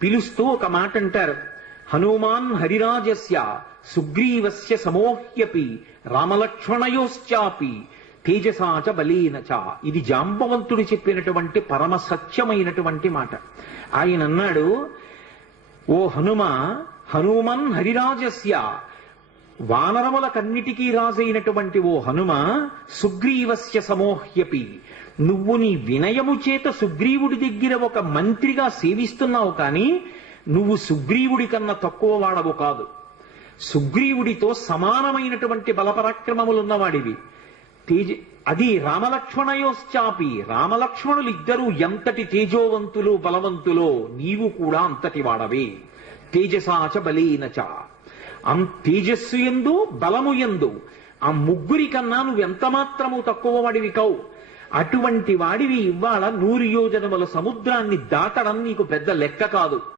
పిలుస్తూ ఒక మాట అంటారు, హనుమాన్ హరిరాజస్య సుగ్రీవస్య సమోహ్యపి రామలక్ష్మణయోశ్చాపి తేజసాచ బలేనచ. ఇది జాంబవంతుడు చెప్పినటువంటి పరమ సత్యమైనటువంటి మాట. ఆయన అన్నాడు, ఓ హనుమ, హనుమన్ హరిరాజస్య, వానరములకన్నిటికీ రాజైనటువంటి ఓ హనుమ, సుగ్రీవస్య సమోహ్యపి, నువ్వు నీ వినయము చేత సుగ్రీవుడి దగ్గర ఒక మంత్రిగా సేవిస్తున్నావు, కానీ నువ్వు సుగ్రీవుడి కన్నా తక్కువ వాడవు కాదు. సుగ్రీవుడితో సమానమైనటువంటి బలపరాక్రమములున్నవాడివి. అది రామలక్ష్మణయోశ్చాపి, రామలక్ష్మణులిద్దరూ ఎంతటి తేజోవంతులు బలవంతులో నీవు కూడా అంతటి వాడవే. తేజసాచ బలేనచ, తేజస్సు యందు బలము యందు ఆ ముగ్గురి కన్నా నువ్వెంత మాత్రము తక్కువ వాడివి కావు. అటువంటి వాడివి ఇవాళ 100 యోజనముల సముద్రాన్ని దాటడం నీకు పెద్ద లెక్క కాదు.